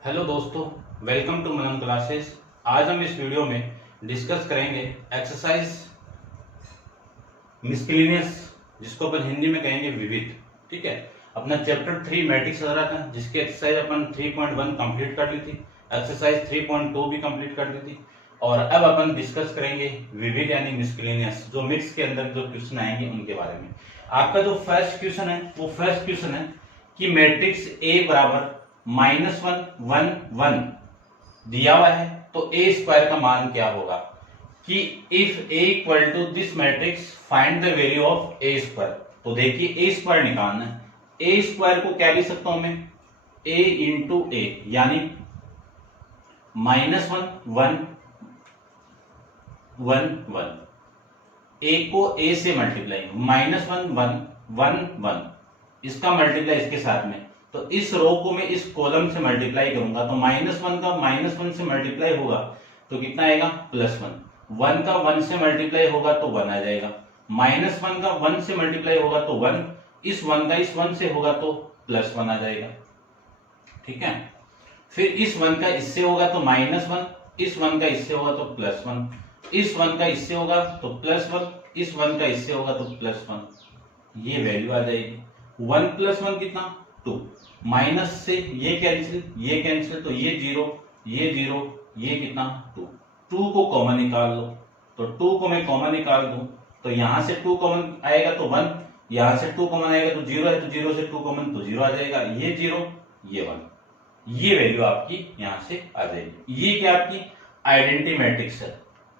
Hello दोस्तों, welcome to Manan classes. आज हम इस वीडियो में डिस्कस करेंगे एक्सरसाइज मिसकेलेनियस, जिसको अपन हिंदी में कहेंगे विविध। ठीक है, अपना चैप्टर 3 मैट्रिक्स चल रहा था, जिसकी एक्सरसाइज अपन 3.1 कंप्लीट कर ली थी, एक्सरसाइज 3.2 भी कंप्लीट कर ली थी। और अब अपन डिस्कस करेंगे विविध यानी मिसकेलेनियस, जो मिक्स के अंदर जो क्वेश्चन आएंगे उनके बारे में। आपका जो फर्स्ट क्वेश्चन है वो फर्स्ट क्वेश्चन है कि मैट्रिक्स ए बराबर -1 1 1 दिया हुआ है, तो ए स्क्वायर का मान क्या होगा। कि if A equal to this matrix find the value of A square. तो देखिए ए स्क्वायर निकालना है। ए स्क्वायर को क्या लिख सकता हूं मैं, ए इंटू ए, यानी -1 1 1 ए को ए से मल्टीप्लाई, -1 इसका मल्टीप्लाई इसके साथ में, तो इस रो को मैं इस कॉलम से मल्टीप्लाई करूंगा, तो -1 का -1 से मल्टीप्लाई होगा तो कितना आएगा, +1। 1 का 1 से मल्टीप्लाई होगा तो 1 आ जाएगा। -1 का 1 से मल्टीप्लाई होगा तो 1, इस 1 का इस 1 से होगा तो +1 आ जाएगा। ठीक है, फिर इस 1 का इससे होगा तो -1, इस 1 का इससे होगा तो +1, इस 1 का इससे होगा तो +1, इस 1 का इससे होगा तो +1। ये वैल्यू आ जाएगी। 1 + 1 कितना, 2। माइनस से ये कैंसिल, तो ये 0, ये कितना, 2। 2 को कॉमन निकाल लो, तो 2 को मैं कॉमन निकाल दूं तो यहां से 2 कॉमन आएगा तो 1, यहां से 2 कॉमन आएगा तो 0 है, तो 0 से 2 कॉमन तो 0 आ जाएगा, ये 0, ये 1। ये वैल्यू आपकी यहां से आ जाएगी। ये क्या आपकी आइडेंटिटी मैट्रिक्स है,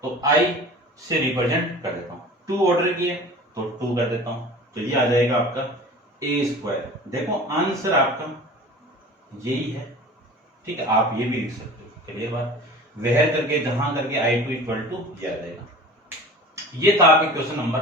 तो आई से रिप्रेजेंट कर देता हूं। 2 ऑर्डर किए तो 2 कर देता हूं, तो ये आ जाएगा आपका ए स्क्वायर। देखो आंसर आपका यही है। ठीक है, आप ये भी लिख सकते हो, क्लियर बात। वह करके जहां करके I2 इक्वल टू ये आ जाएगा। ये था आपके क्वेश्चन नंबर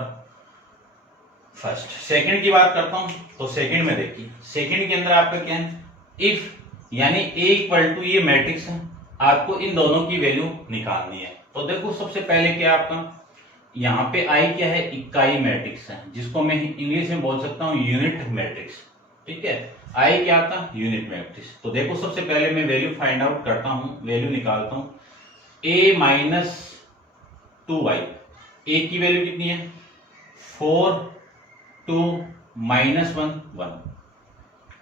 फर्स्ट। सेकंड की बात करता हूं, तो सेकंड में देखिए, सेकंड के अंदर आपका क्या है, इफ यानी ए इक्वल टू ये मैट्रिक्स है, आपको इन दोनों की वैल्यू निकालनी है। तो देखो सबसे पहले क्या आपका यहाँ पे आई क्या है, इकाई मैट्रिक्स है, जिसको मैं इंग्लिश में बोल सकता हूँ यूनिट मैट्रिक्स। ठीक है, आई क्या था, यूनिट मैट्रिक्स। तो देखो सबसे पहले मैं वैल्यू फाइंड आउट करता हूँ, वैल्यू निकालता हूँ। a - 2y, a की वैल्यू कितनी है, 4 2 -1 1,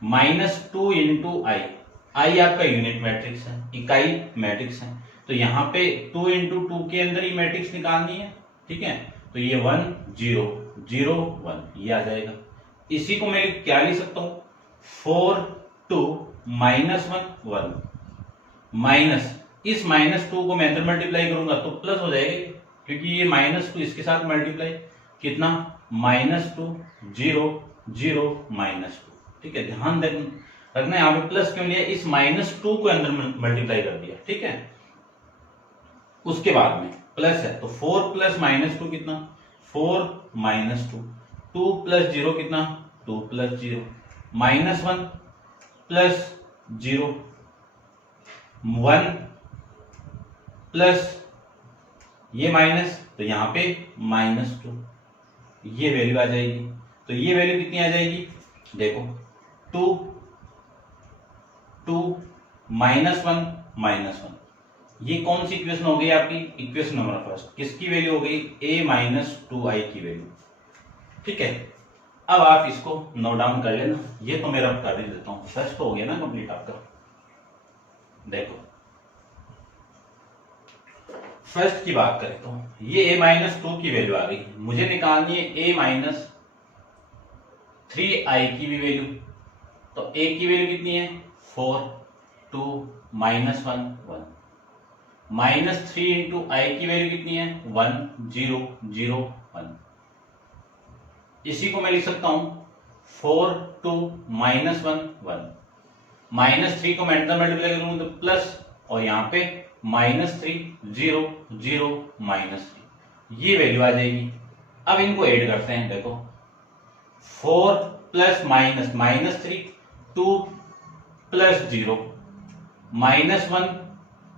-2 इंटू आई। आई आपका यूनिट मैट्रिक्स है, इकाई मैट्रिक्स है, तो यहाँ पे 2 इंटू 2 के अंदर ही मैट्रिक्स निकालनी है। ठीक है, तो ये 1 0 0 1 ये आ जाएगा। इसी को मैं क्या लिख सकता हूं, 4 2 -1 1 माइनस, इस -2 को मैं अंदर मल्टीप्लाई करूंगा तो प्लस हो जाएगा, क्योंकि ये -2 इसके साथ मल्टीप्लाई कितना, -2 0 0 -2। ठीक है, ध्यान रखना यहाँ पे प्लस क्यों लिया, इस -2 को अंदर मल्टीप्लाई कर दिया। ठीक है, उसके बाद में प्लस है, तो 4 + -2 कितना, 4 -2, 2 + 0 कितना, 2 + 0, -1 + 0 1 प्लस ये माइनस, तो यहां पे -2, ये वैल्यू आ जाएगी। तो ये वैल्यू कितनी आ जाएगी, देखो 2 2 -1 -1, ये कौन सी इक्वेशन हो गई आपकी, इक्वेशन नंबर फर्स्ट। किसकी वैल्यू हो गई, a - 2i की वैल्यू। ठीक है, अब आप इसको नोट डाउन कर लेना, ये तो मैं रब कर ही देता हूं, फर्स्ट हो गया ना कंप्लीट आपका। देखो फर्स्ट की बात करें तो ये a - 2 की वैल्यू आ गई, मुझे निकालनी है a - 3i की भी वैल्यू। तो a की वैल्यू कितनी है, 4 2 -1 1, -3 इंटू आई की वैल्यू कितनी है, 1 0 0 1। इसी को मैं लिख सकता हूं 4 2 -1 1, -3 को मैं अंदर मल्टीप्लाई करूंगा तो प्लस, और यहाँ पे -3 0 0 -3, ये वैल्यू आ जाएगी। अब इनको ऐड करते हैं, देखो 4 + -3 2 + 0 -1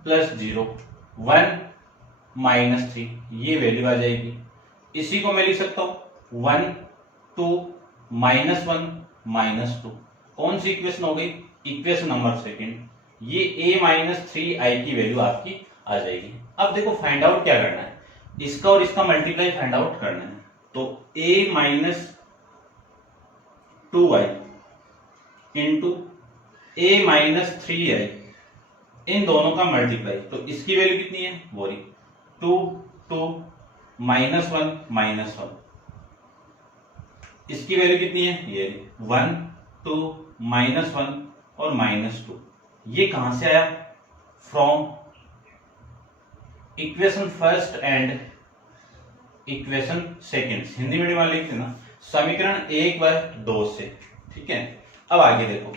+ 0 1 -3, ये वैल्यू आ जाएगी। इसी को मैं लिख सकता हूं 1 2 -1 -2, कौन सी इक्वेशन हो गई, इक्वेशन नंबर सेकंड। ये a माइनस 3i की वैल्यू आपकी आ जाएगी। अब देखो फाइंड आउट क्या करना है, इसका और इसका मल्टीप्लाई फाइंड आउट करना है। तो a minus 2i into a minus 3i, इन दोनों का मल्टीप्लाई, तो इसकी वैल्यू कितनी है वो रही 2 2 माइनस 1 माइनस 1, इसकी वैल्यू कितनी है ये 1 2 माइनस 1 और माइनस 2। ये कहां से आया, from equation first and equation second, Hindi medium वाले लिखते ना, समीकरण 1 व 2 से। ठीक है, अब आगे देखो,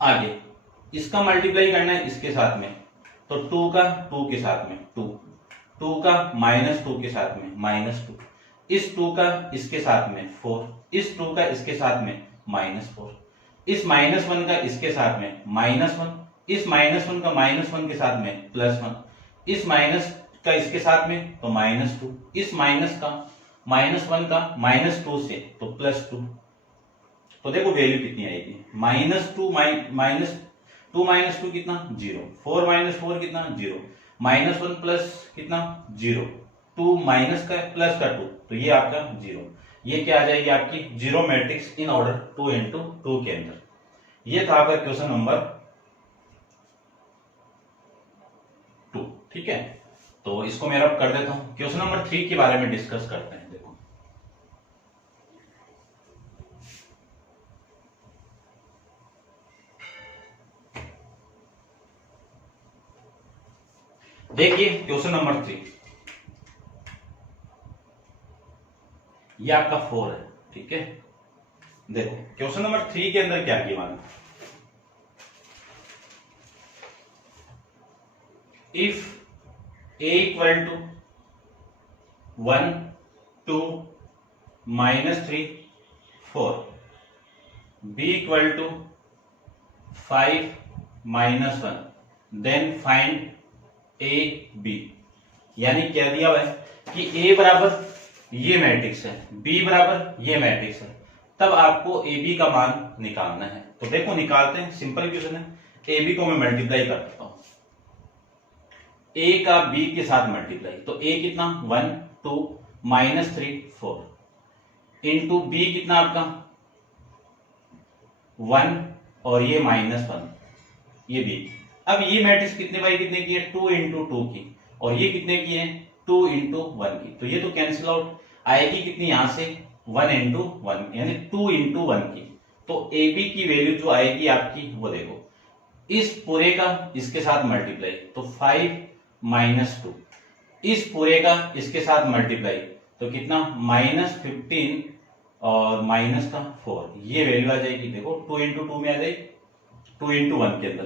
आगे इसका मल्टीप्लाई करना है इसके साथ में, तो 2 का 2 के साथ में 2, 2 का माइनस 2 के साथ में माइनस 2, इस 2 का इसके साथ में 4, इस 2 का इसके साथ में माइनस 4, इस माइनस 1 का इसके साथ में माइनस 1, इस माइनस 1 का माइनस 1 के साथ में प्लस 1, इस माइनस का इसके साथ में तो माइनस 2, इस माइनस का माइनस 1 का माइनस 2 से तो प्लस 2। तो देखो वैल्यू कितनी आएगी, माइनस 2 माइनस 2 कितना 0, 4 माइनस 4 कितना 0, माइनस 1 प्लस कितना 0, 2 माइनस का प्लस का 2, तो ये आपका 0। ये क्या आ जाएगी आपकी zero matrix in order 2 into 2 के अंदर। ये था आपका क्वेश्चन नंबर 2। ठीक है, तो इसको मैं रब कर देता हूं। क्वेश्चन नंबर 3 के बारे में डिस्कस करते हैं। देखो देखिए क्वेश्चन नंबर 3, ये आपका 4 है। ठीक है, देखो क्वेश्चन नंबर 3 के अंदर क्या किया माना, if a equal to 1 2 minus 3 4, b equal to 5 minus 1, then find A B. यानी क्या दिया हुआ है कि a बराबर ये मैट्रिक्स है, b बराबर ये मैट्रिक्स है, तब आपको ए बी का मान निकालना है। तो देखो निकालते हैं, सिंपल क्वेश्चन है। ए बी को मैं मल्टीप्लाई कर देता हूं, a का b के साथ मल्टीप्लाई, तो a कितना 1 2 माइनस 3 4 इंटू b कितना आपका 1 और ये माइनस 1, ये b। अब ये मैट्रिक्स कितने बाई कितने की है 2 इंटू 2 की, और ये कितने की है 2 इंटू 1 की, तो ये तो कैंसिल आउट आएगी कितनी यहां से 1 इंटू 1 यानी 2 इंटू 1 की। तो ए बी की वैल्यू जो आएगी आपकी वो देखो, इस पूरे का इसके साथ मल्टीप्लाई तो 5 माइनस 2, इस पूरे का इसके साथ मल्टीप्लाई तो कितना माइनस 15 और माइनस का 4, ये वैल्यू आ जाएगी देखो 2 इंटू 2 में आ जाएगी 2 इंटू 1 के अंदर,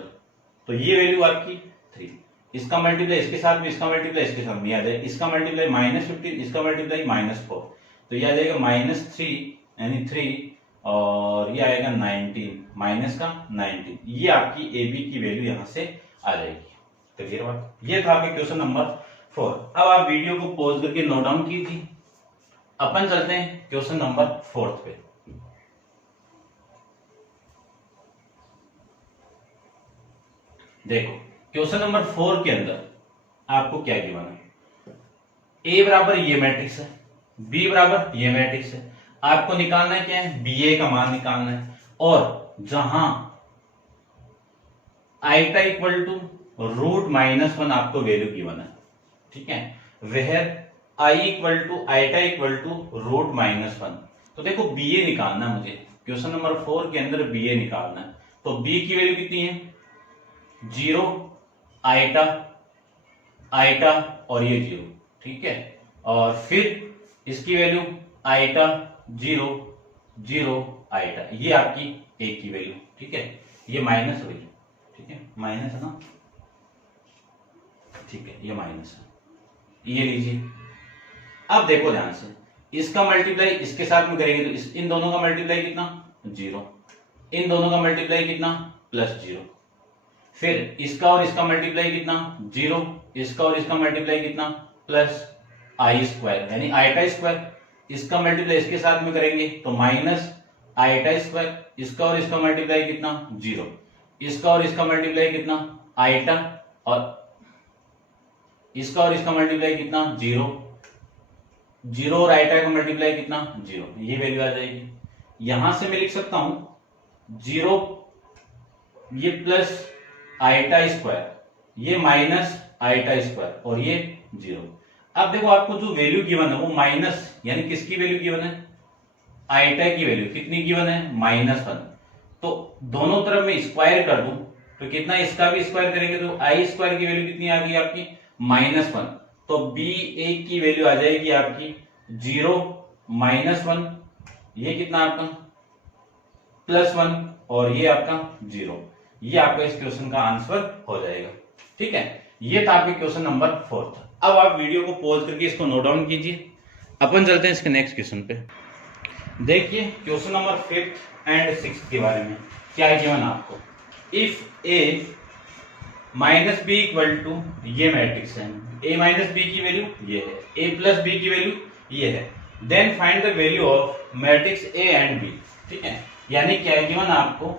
तो ये वैल्यू आपकी 3। इसका मल्टीप्लाई इसके साथ में, इसका मल्टीप्लाई इसके साथ में आ जाए, इसका मल्टीप्लाई माइनस 15, इसका मल्टीप्लाई माइनस 4, तो ये आ जाएगा माइनस 3 यानी 3 और ये आएगा 19 माइनस का 19, ये आपकी ए बी की वैल्यू यहां से आ जाएगी। क्लियर बात, ये था आपके क्वेश्चन नंबर 4। अब आप वीडियो को पॉज करके नोट डाउन की थी, अपन चलते हैं क्वेश्चन नंबर 4 पे। देखो क्वेश्चन नंबर 4 के अंदर आपको क्या गिवन है, ए बराबर ये मैट्रिक्स है, बी बराबर ये मैट्रिक्स है, आपको निकालना है क्या है बी ए का मान निकालना है, और जहां iota equal to root minus 1 आपको वैल्यू गिवन है। ठीक है, where I equal to iota equal to root minus 1, तो देखो बी ए निकालना है मुझे, क्वेश्चन नंबर 4 के अंदर बी ए निकालना है। तो बी की वैल्यू कितनी है 0 आइटा आइटा और ये 0। ठीक है, और फिर इसकी वैल्यू आइटा 0 0 आइटा, ये आपकी एक की वैल्यू। ठीक है, ये माइनस हुई, ठीक है माइनस है ना, ठीक है ये माइनस है, ये लीजिए। अब देखो ध्यान से, इसका मल्टीप्लाई इसके साथ में करेंगे तो इन दोनों का मल्टीप्लाई कितना 0, इन दोनों का मल्टीप्लाई कितना +0, फिर इसका और इसका मल्टीप्लाई कितना 0, इसका और इसका मल्टीप्लाई कितना +i² यानी आइटा स्क्वायर, इसका मल्टीप्लाई इसके साथ में करेंगे तो आईटा स्क्वायर, इसका और इसका मल्टीप्लाई कितना 0, इसका और इसका मल्टीप्लाई कितना आईटा, और इसका और इसका मल्टीप्लाई कितना 0, 0 और आईटा का मल्टीप्लाई कितना 0, ये वैल्यू आ जाएगी। यहां से मैं लिख सकता हूं 0 ये प्लस आईटा स्क्वायर, ये माइनस आईटा स्क्वायर, और ये 0। अब देखो आपको जो वैल्यू गिवन है वो माइनस, यानी किसकी वैल्यू गिवन है, आईटा की वैल्यू कितनी गिवन है -1। तो दोनों तरफ मैं स्क्वायर कर दूं तो कितना, इसका भी स्क्वायर करेंगे तो आई स्क्वायर की वैल्यू कितनी आ गई आपकी -1। तो बी ए की वैल्यू आ जाएगी आपकी 0 -1, ये कितना आपका +1, और ये आपका 0। ये आपका इस क्वेश्चन का आंसर हो जाएगा। ठीक है, ये था आपके क्वेश्चन नंबर 4। अब आप वीडियो को पॉज करके इसको नोट डाउन कीजिए, अपन चलते हैं इसके नेक्स्ट क्वेश्चन पे। देखिए question number 5th and 6th के बारे में क्या है गिवन आपको। If a minus B equal to, ये मैट्रिक्स है, a माइनस बी की वैल्यू ये है, a प्लस बी की वैल्यू ये है, then find the value of matrix a and b। ठीक है, यानी क्या है गिवन आपको,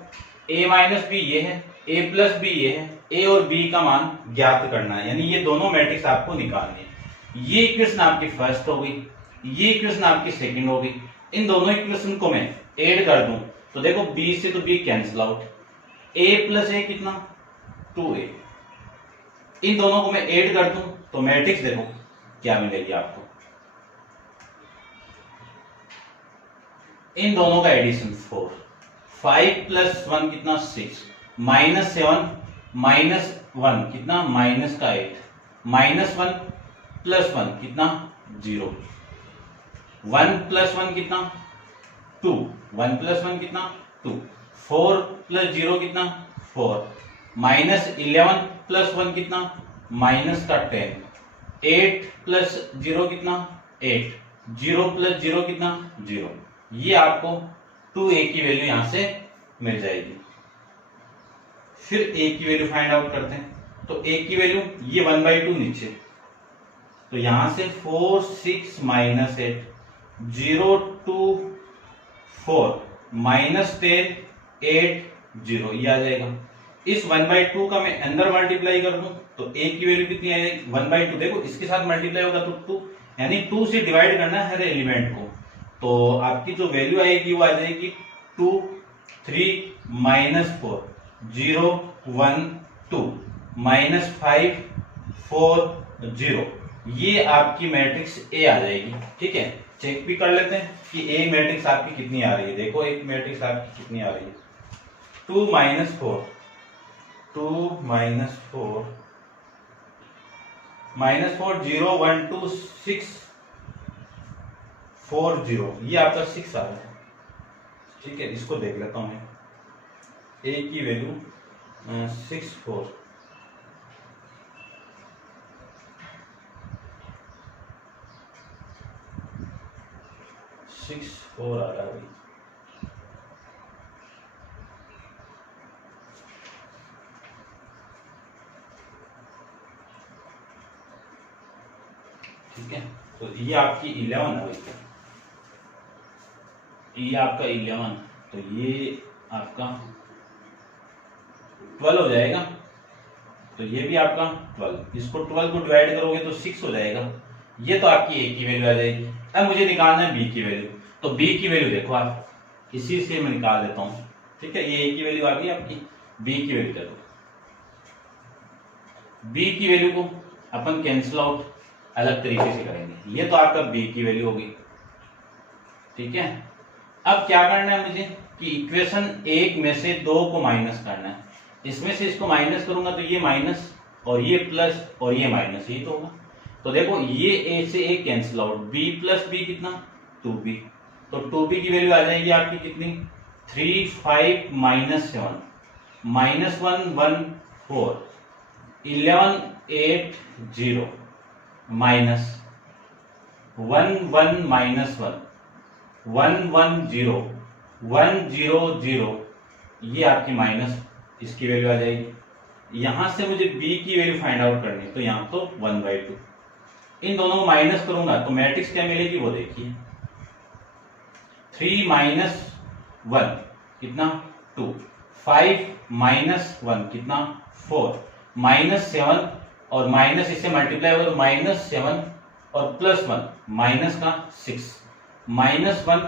a माइनस बी ये है, a प्लस बी ये है, a और b का मान ज्ञात करना है, यानी ये दोनों मैट्रिक्स आपको निकालनी है। ये इक्वेशन आपकी फर्स्ट हो गई, ये इक्वेशन आपकी सेकंड हो गई। इन दोनों इक्वेशन को मैं ऐड कर दूं तो देखो b से तो b cancel out, a plus a कितना 2a, इन दोनों को मैं ऐड कर दूं तो मैट्रिक्स देखो क्या मिलेगी आपको, इन दोनों का एडिशन 4, 5 + 1 कितना 6, -7 -1 कितना -8, -1 + 1 कितना 0, 1 + 1 कितना 2, 1 + 1 कितना 2, 4 + 0 कितना 4, -11 + 1 कितना -10, 8 + 0 कितना 8, 0 + 0 कितना 0। ये आपको 2a की वैल्यू यहां से मिल जाएगी। फिर a की वैल्यू फाइंड आउट करते हैं, तो a की वैल्यू ये 1/2 नीचे, तो यहां से 4 6 -8, 0 2 4 -10 8 0, ये आ जाएगा। इस 1/2 का मैं अंदर मल्टीप्लाई कर दूं तो a की वैल्यू कितनी आ जाएगी 1/2, देखो इसके साथ मल्टीप्लाई होगा तो 2, यानी 2 से डिवाइड करना है हर एलिमेंट को, तो आपकी जो वैल्यू आएगी वो आ जाएगी 2 3 -4 0 1 2 -5 4 0, ये आपकी मैट्रिक्स A आ जाएगी। ठीक है, चेक भी कर लेते हैं कि A मैट्रिक्स आपकी कितनी आ रही है। देखो एक मैट्रिक्स आपकी कितनी आ रही है 2 -4 2 -4 -4 0 1 2 6 4 0, ये आपका 6 आ रहा है। ठीक है, इसको देख लेता हूं मैं, A की वैल्यू 6 4, आ रहा है। ठीक है, तो ये आपकी 11 है भाई, ये आपका 11, तो ये आपका 12 हो जाएगा, तो ये भी आपका 12, इसको 12 को डिवाइड करोगे तो 6 हो जाएगा। ये तो आपकी A की वैल्यू आ जाएगी। अब मुझे निकालना है B की वैल्यू, तो B की वैल्यू देखो आप, इसी से मैं निकाल देता हूं। ठीक है, ये A की वैल्यू आ गई आपकी, B की वैल्यू देखो, B की वैल्यू को अपन कैंसिल आउट अलग तरीके से करेंगे, ये तो आपका B की वैल्यू होगी। ठीक है, अब क्या करना है मुझे कि इक्वेशन 1 में से 2 को माइनस करना है, इसमें से इसको माइनस करूंगा तो ये माइनस और ये प्लस और ये माइनस, यही तो होगा। तो देखो ये A से A cancel out, B + B कितना 2B, तो 2B की वैल्यू आ जाएगी आपकी कितनी 3 5 -7 -1 1 4 11 8 0 -1 1 -1 1 1 0 1 0 0, ये आपकी माइनस इसकी वैल्यू आ जाएगी। यहां से मुझे B की वैल्यू फाइंड आउट करनी है, तो यहां तो 1/2, इन दोनों को माइनस करूंगा तो मैट्रिक्स क्या मिलेगी वो देखिए, 3 1 कितना 2, 5 माइनस 1 कितना 4, -7 और माइनस इससे मल्टीप्लाई होगा तो -7 और +1 माइनस का 6, -1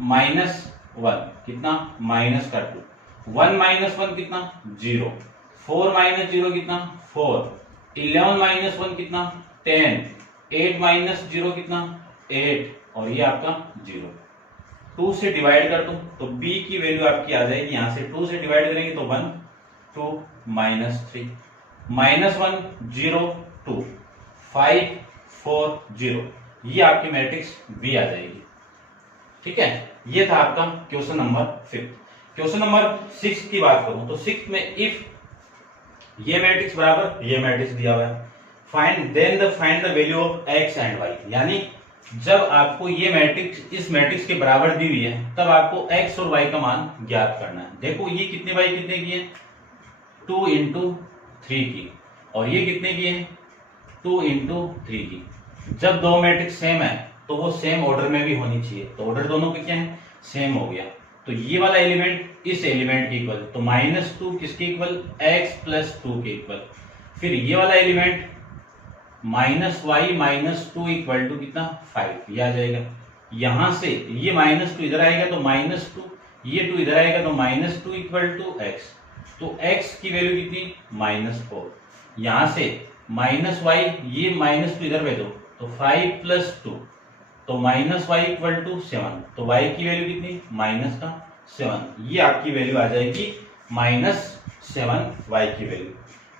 -1 कितना माइनस का 2, 1 - 1 कितना 0, 4 - 0 कितना 4, 11 - 1 कितना 10, 8 - 0 कितना 8 और ये आपका 0। 2 से डिवाइड कर दूं तो b की वैल्यू आपकी आ जाएगी, यहां से 2 से डिवाइड करेंगे तो 1 2 -3, -1 0 2 5 4 0, ये आपकी मैट्रिक्स b आ जाएगी। ठीक है, ये था आपका क्वेश्चन नंबर 5। क्वेश्चन नंबर 6 की बात करूं तो 6 में इफ ये मैट्रिक्स बराबर ये मैट्रिक्स दिया हुआ है, find the value of x and y, यानी जब आपको ये मैट्रिक्स इस मैट्रिक्स के बराबर दी हुई है तब आपको x और y का मान ज्ञात करना है। देखो ये कितने बाई कितने की है 2 × 3 की, और ये कितने की है 2 × 3 की। जब दो मैट्रिक्स सेम है तो वो सेम ऑर्डर में भी होनी चाहिए, तो ऑर्डर दोनों के क्या है सेम हो गया, तो ये वाला एलिमेंट इस एलिमेंट के इक्वल, तो -2 किसके इक्वल x + 2 के इक्वल। फिर ये वाला एलिमेंट -y - 2 इक्वल टू कितना 5, ये आ जाएगा। यहां से ये -2 इधर आएगा तो -2, ये 2 इधर आएगा तो -2 इक्वल टू x, तो x की वैल्यू कितनी -4। यहां से -y, ये -2 इधर भेजो तो 5 + 2, तो -y इक्वल टू 7, तो y की वैल्यू कितनी -7, ये आपकी वैल्यू आ जाएगी -7 y की वैल्यू।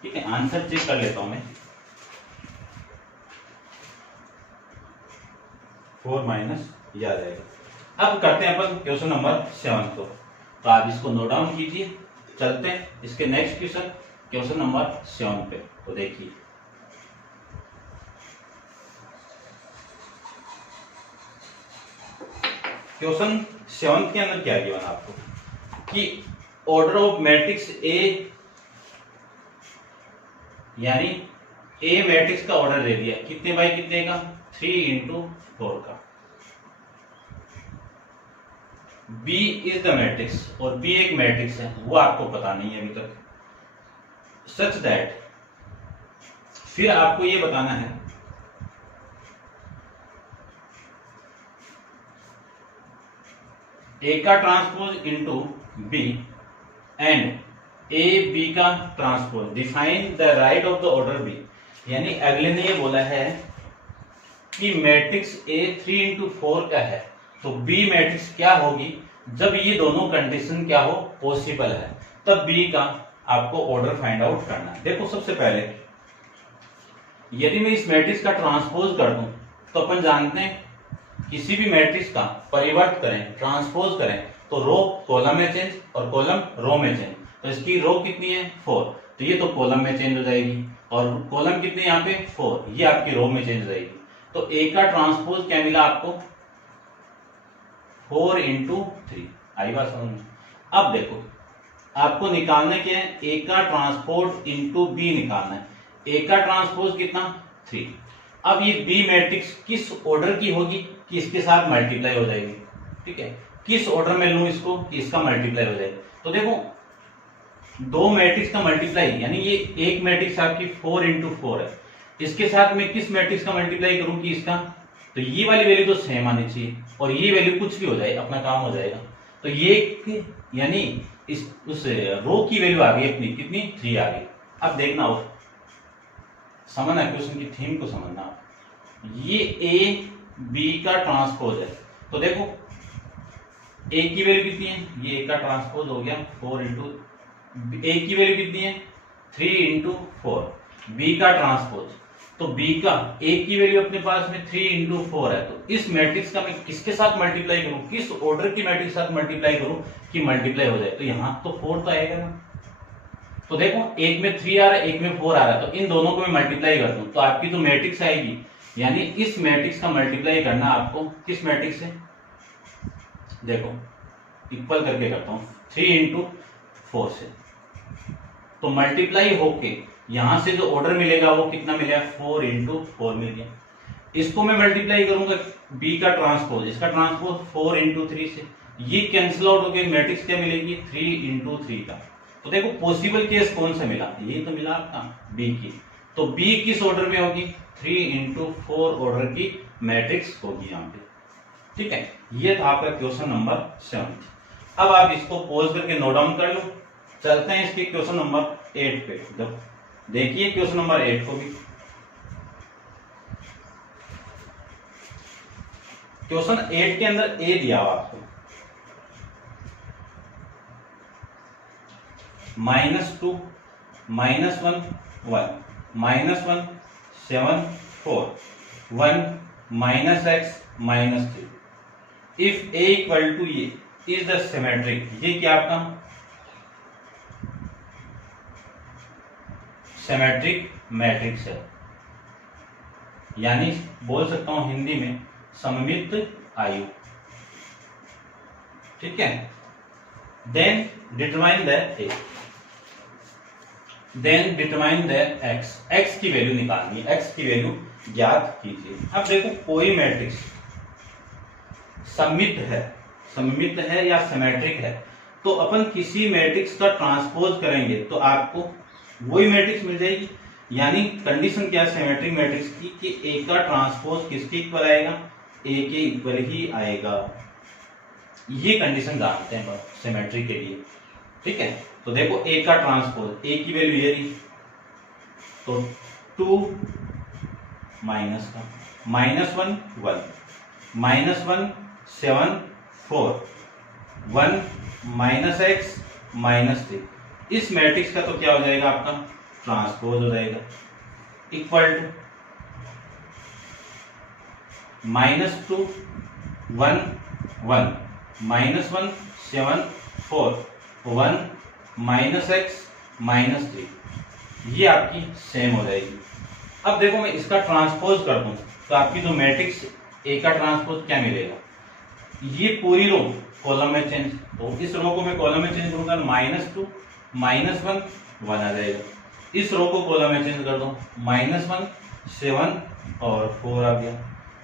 ठीक है, आंसर चेक कर लेता हूं मैं, 4 ये आ जाएगा। अब करते हैं अपन क्वेश्चन नंबर 7 को, तो आप इसको नोट डाउन कीजिए। चलते हैं इसके नेक्स्ट क्वेश्चन नंबर 7 पे। तो देखिए क्वेश्चन 7 के अंदर क्या गिवन आपको कि ऑर्डर ऑफ मैट्रिक्स ए, यानी ए मैट्रिक्स का ऑर्डर दे दिया कितने बाई कितने का 3 × 4 का। B इज द मैट्रिक्स, और B एक मैट्रिक्स है वो आपको पता नहीं है अभी तक, सच दैट, फिर आपको ये बताना है A का transpose into B and A B का transpose, define the right of the order B, यानी अगले ने ये बोला है कि मैट्रिक्स A 3 × 4 का है, तो B मैट्रिक्स क्या होगी जब ये दोनों कंडीशन क्या हो पॉसिबल है, तब B का आपको ऑर्डर फाइंड आउट करना है। देखो सबसे पहले यदि मैं इस मैट्रिक्स का ट्रांसपोज कर दूं तो अपन जानते हैं किसी भी मैट्रिक्स का परिवर्त करें ट्रांसपोज करें तो रो कॉलम में चेंज और कॉलम रो में चेंज, तो इसकी रो कितनी है 4, तो ये तो कॉलम में चेंज हो जाएगी, और कॉलम कितने यहाँ पे 4, ये आपकी रो में चेंज हो जाएगी। तो ए का ट्रांसपोज क्या मिला आपको 4 × 3, आई बात समझ में। अब देखो आपको निकालना क्या है, ए का ट्रांसपोज इनटू बी निकालना है। ए का ट्रांसपोज कितना 3। अब ये बी मैट्रिक्स किस ऑर्डर की होगी कि इसके साथ मल्टीप्लाई हो जाएगी। ठीक है, किस ऑर्डर में लूं इसको कि इसका मल्टीप्लाई हो जाए, तो देखो दो मैट्रिक्स का मल्टीप्लाई, यानी ये एक मैट्रिक्स आपकी 4 × 4 है, इसके साथ में किस मैट्रिक्स का मल्टीप्लाई करूं कि इसका, तो ये वाली वैल्यू तो सेम आनी चाहिए और ये वैल्यू कुछ भी हो जाए अपना काम हो जाएगा। तो ये यानी इस उस रो की वैल्यू आ गई अपनी कितनी 3 आ गई। अब देखना हो समझना क्वेश्चन की थीम को समझना, ये ए बी का ट्रांसपोज है, तो देखो ए की वैल्यू कितनी है, ये ए का ट्रांसपोज हो गया 4 × ए की वैल्यू कितनी है 3 × 4, बी का ट्रांसपोज, तो बी का ए की वैल्यू अपने पास में 3 × 4 है, तो इस मैट्रिक्स का मैं किसके साथ मल्टीप्लाई करूं, किस ऑर्डर की मैट्रिक्स के साथ मल्टीप्लाई करूं कि मल्टीप्लाई हो जाए, तो यहां तो 4 तो आएगा ना। तो देखो एक में 3 आ रहा है एक में 4 आ रहा है, तो इन दोनों को मैं मल्टीप्लाई कर दूं तो आपकी जो मैट्रिक्स आएगी, यानी इस मैट्रिक्स का मल्टीप्लाई करना आपको किस मैट्रिक्स से, देखो इक्वल करके करता हूं 3 × 4 से, तो मल्टीप्लाई होके यहां से जो ऑर्डर मिलेगा वो कितना मिलेगा 4 × 4 मिल गया। इसको मैं मल्टीप्लाई करूंगा बी का ट्रांसपोज, इसका ट्रांसपोज 4 × 3 से, ये कैंसिल आउट हो गया, मैट्रिक्स क्या मिलेगी 3 × 3 का। तो देखो पॉसिबल केस कौन सा मिला, ये तो मिला आपका बी की। तो बी किस ऑर्डर में होगी, 3 × 4 ऑर्डर की मैट्रिक्स होगी यहाँ पे। ठीक है, ये था आपका क्वेश्चन नंबर 7। अब आप इसको पॉज करके नोट डाउन कर लो। चलते हैं इसके क्वेश्चन नंबर 8 पे। देखिए क्वेश्चन नंबर 8 को भी। क्वेश्चन 8 के अंदर ए दिया हुआ आपको -2 -1 1 -1 7 4 1 -x -3 if a equal to ये इज द सिमेट्रिक। ये क्या आपका सिमेट्रिक मैट्रिक्स है, यानी बोल सकता हूं हिंदी में सममित आयु। ठीक है, देन डिटरमाइन द x की वैल्यू निकालनी है, x की वैल्यू ज्ञात कीजिए। अब देखो कोई मैट्रिक्स सममित है या सिमेट्रिक है, तो अपन किसी मैट्रिक्स का ट्रांसपोज करेंगे तो आपको वही मैट्रिक्स मिल जाएगी। यानी कंडीशन क्या है सिमेट्रिक मैट्रिक्स की कि ए का ट्रांसपोज किसके इक्वल आएगा, ए के इक्वल ही आएगा। ये कंडीशन जानते हैं सिमेट्री के लिए। ठीक है, तो देखो ए का ट्रांसपोज, ए की वैल्यू ये रही, तो 2 माइनस का -1 1 -1 7 4 1 -x -3 इस मैट्रिक्स का तो क्या हो जाएगा आपका ट्रांसपोज हो जाएगा, इक्वल टू -2 1 1 -1 7 4 1 -x -3 ये आपकी सेम हो जाएगी। अब देखो मैं इसका ट्रांसपोज कर दूं तो आपकी जो मैट्रिक्स ए का ट्रांसपोज क्या मिलेगा, ये पूरी रो कॉलम में चेंज, तो इस रो को मैं कॉलम में चेंज करूंगा -2 -1 1 आ जाएगा। इस रो को कॉलम में चेंज कर दो -1 7 और 4 आ गया।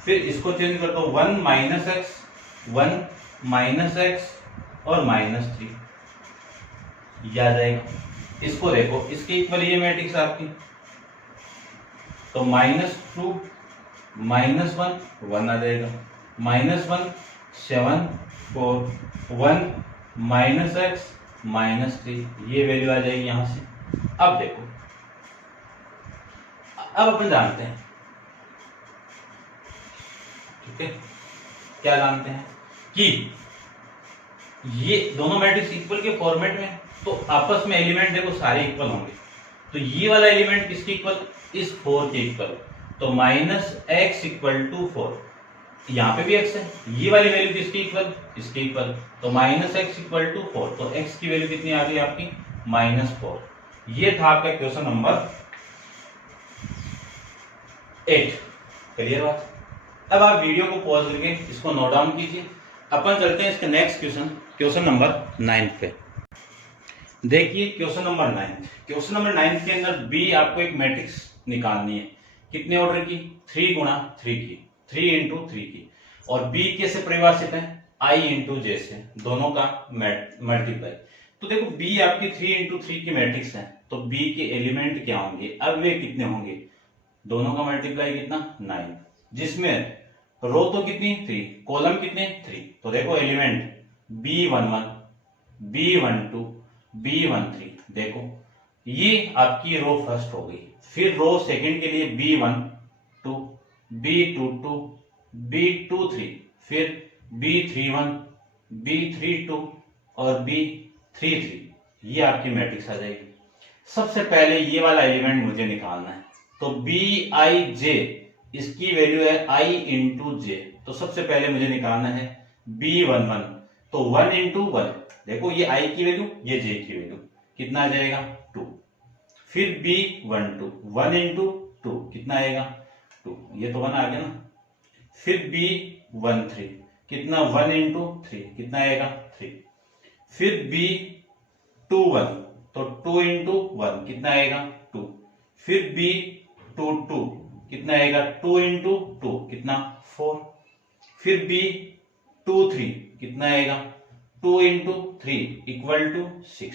फिर इसको चेंज कर दो 1 -x 1 -x और -3 ये आ जाएगा। इसको देखो इसके इक्वल ये मैट्रिक्स आपकी, तो -2 -1 1 आ जाएगा, -1 7 4 1 -x -3 ये वैल्यू आ जाएगी यहां से। अब देखो, अब अपन जानते हैं, ठीक है, क्या जानते हैं कि ये दोनों मैट्रिक्स इक्वल के फॉर्मेट में, तो आपस में एलिमेंट देखो सारे इक्वल होंगे। तो ये वाला एलिमेंट किसके इक्वल, इस 4 के इक्वल, तो -x = 4, यहाँ पे भी x है, ये वाली वैल्यू किसके इक्वल, इसके इक्वल, तो -x = 4, तो x की वैल्यू कितनी आ गई आपकी -4। ये था आपका क्वेश्चन नंबर 8। क्लियर बात। अब आप वीडियो को पॉज करके इसको नोट डाउन कीजिए। अपन चलते हैं इसके नेक्स्ट क्वेश्चन नंबर 9 पे। देखिए क्वेश्चन नंबर 9 के अंदर बी आपको एक मैट्रिक्स निकालनी है, कितने ऑर्डर की, 3 × 3 की, 3 × 3 की, और बी कैसे परिभाषित है, i × j से, दोनों का मल्टीप्लाई। तो देखो बी आपकी 3 × 3 की मैट्रिक्स है, तो बी के एलिमेंट क्या होंगे, अब वे कितने होंगे, दोनों का मल्टीप्लाई कितना 9, जिसमें रो तो कितनी 3, कॉलम कितने 3, तो देखो एलिमेंट B11 B12 B13, देखो ये आपकी रो फर्स्ट हो गई। फिर रो सेकंड के लिए B12 B22 B23, फिर B31 B32 और B33, ये आपकी मैट्रिक्स आ जाएगी। सबसे पहले ये वाला एलिमेंट मुझे निकालना है, तो Bij इसकी वैल्यू है i × j, तो सबसे पहले मुझे निकालना है B11, तो 1 × 1, देखो ये i की वैल्यू ये j की वैल्यू, कितना आ जाएगा 2। फिर B12 1 × 2 कितना आएगा 2, ये तो 1 आ गया ना। फिर B13 कितना 1 × 3 कितना आएगा 3। फिर B21 तो 2 × 1 कितना आएगा 2। फिर B22 कितना आएगा 2 × 2 कितना 4। फिर B23 कितना आएगा 2 इंटू 3 इक्वल टू 6।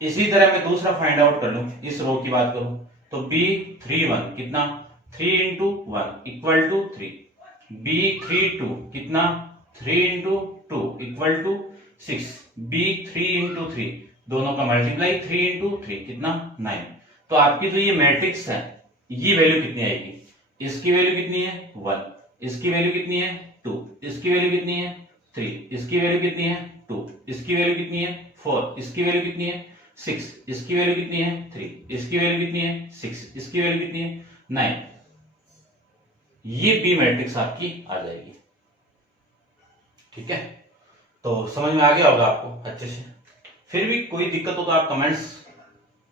इसी तरह मैं दूसरा फाइंड आउट कर लूं, इस रो की बात करूं तो B31 कितना 3 इंटू 1 इक्वल टू 3, B32 कितना 3 into 2 equal to 6, B3 into 3 दोनों का मल्टीप्लाई 3 इंटू 3 कितना 9। तो आपकी जो ये मैट्रिक्स है ये वैल्यू कितनी आएगी, इसकी वैल्यू कितनी है 1, इसकी वैल्यू कितनी है 2, इसकी वैल्यू कितनी है 3, इसकी वैल्यू कितनी है 2, इसकी वैल्यू कितनी है 4, इसकी वैल्यू कितनी है 6, इसकी वैल्यू कितनी है 3, इसकी वैल्यू कितनी है 6, इसकी वैल्यू कितनी है 9। ये बी मैट्रिक्स आपकी आ जाएगी। ठीक है, तो समझ में आ गया होगा आपको अच्छे से। फिर भी कोई दिक्कत हो तो आप कमेंट्स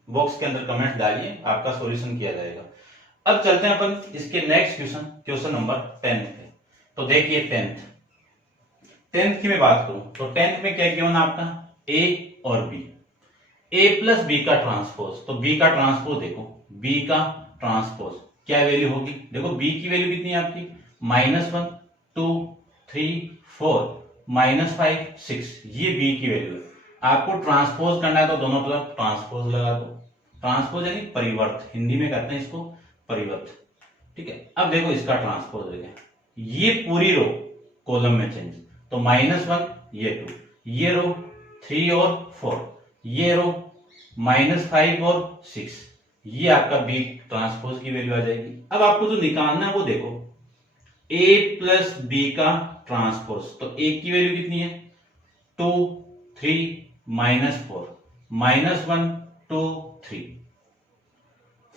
बॉक्स के अंदर कमेंट डालिए, आपका सॉल्यूशन किया जाएगा। अब चलते हैं अपन इसके नेक्स्ट क्वेश्चन नंबर 10 पे। तो देखिए 10th की मैं बात करूं तो 10th में क्या गिवन आपका ए और बी, ए प्लस बी का ट्रांसपोज। तो बी का ट्रांसपोज देखो, बी का ट्रांसपोज क्या वैल्यू होगी, देखो बी की वैल्यू कितनी है आपकी -1 2 3 4 -5 6, ये बी की वैल्यू है। आपको ट्रांसपोज करना है तो दोनों तरफ ट्रांसपोज लगा दो। ट्रांसपोज यानी परिवर्त, हिंदी में कहते हैं इसको परिवर्त। ठीक है, अब देखो इसका ट्रांसपोज देखो, ये पूरी रो कॉलम में चेंज, तो -1 ये 2, ये रो 3 और 4, ये रो -5 और 6, ये आपका बी ट्रांसपोज की वैल्यू आ जाएगी। अब आपको जो निकालना है वो देखो ए प्लस बी का ट्रांसपोज, तो ए की वैल्यू कितनी है 2 3 -4 -1 2 3,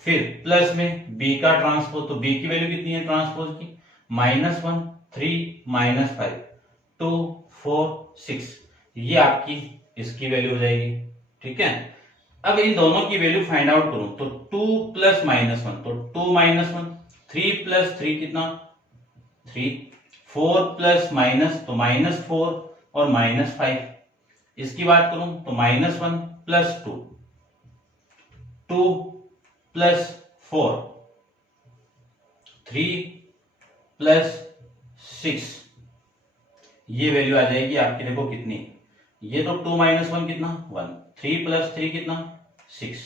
फिर प्लस में बी का ट्रांसपोज, तो बी की वैल्यू कितनी है ट्रांसपोज की -1 3 -5 2 4 6, ये आपकी इसकी वैल्यू हो जाएगी। ठीक है, अब इन दोनों की वैल्यू फाइंड आउट करूं तो 2 प्लस -1 तो 2 -1, 3 प्लस 3 कितना 3, 4 प्लस माइनस तो -4 और -5। इसकी बात करूं तो -1 प्लस 2, 2 प्लस 4, 3 प्लस 6, ये वैल्यू आ जाएगी आपकी देखो कितनी, ये तो 2 -1 कितना 1, 3 प्लस 3 कितना 6,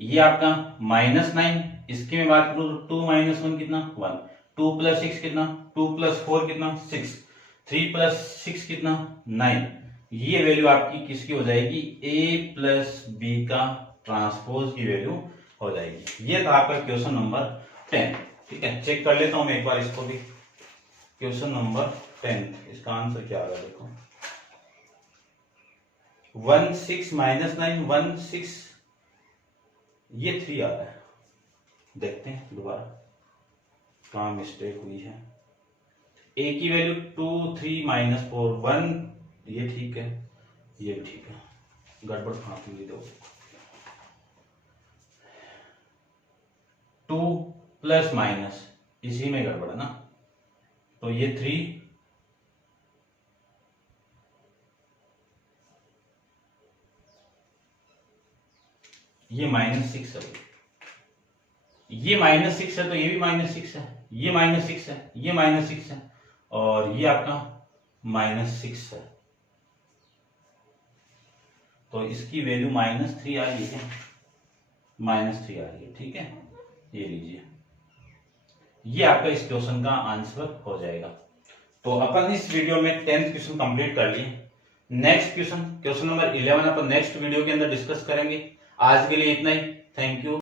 ये आपका -9। इसकी मैं बात करूं तो 2 -1 कितना 1, 2 प्लस 6 कितना 2 प्लस 4 कितना 6, 3 प्लस 6 कितना 9, ये वैल्यू आपकी किसकी हो जाएगी ए प्लस बी का ट्रांसपोज की वैल्यू हो जाएगी। ये था आपका क्वेश्चन नंबर 10। ठीक है, चेक कर लेता हूं मैं एक बार इसको भी। क्वेश्चन नंबर 10, इसका आंसर क्या आ रहा है देखो, 1 6 -9 1 6, ये 3 आ रहा है। देखते हैं दोबारा कहां मिस्टेक हुई है। ए की वैल्यू 2 3 -4 1, ये ठीक है, ये भी ठीक है, गड़बड़ कहां हुई दो, 2 प्लस माइनस इसी में गड़बड़ है ना, तो ये 3 ये -6 है, ये -6 है तो ये भी -6 है, ये -6 है, ये -6 है और ये आपका -6 है, तो इसकी वैल्यू -3 आ रही है, -3 आ रही है। ठीक है, ये लीजिए, ये आपका इस क्वेश्चन का आंसर हो जाएगा। तो अपन इस वीडियो में 10th क्वेश्चन कंप्लीट कर लिए। नेक्स्ट क्वेश्चन नंबर 11 अपन नेक्स्ट वीडियो के अंदर डिस्कस करेंगे। आज के लिए इतना ही, थैंक यू।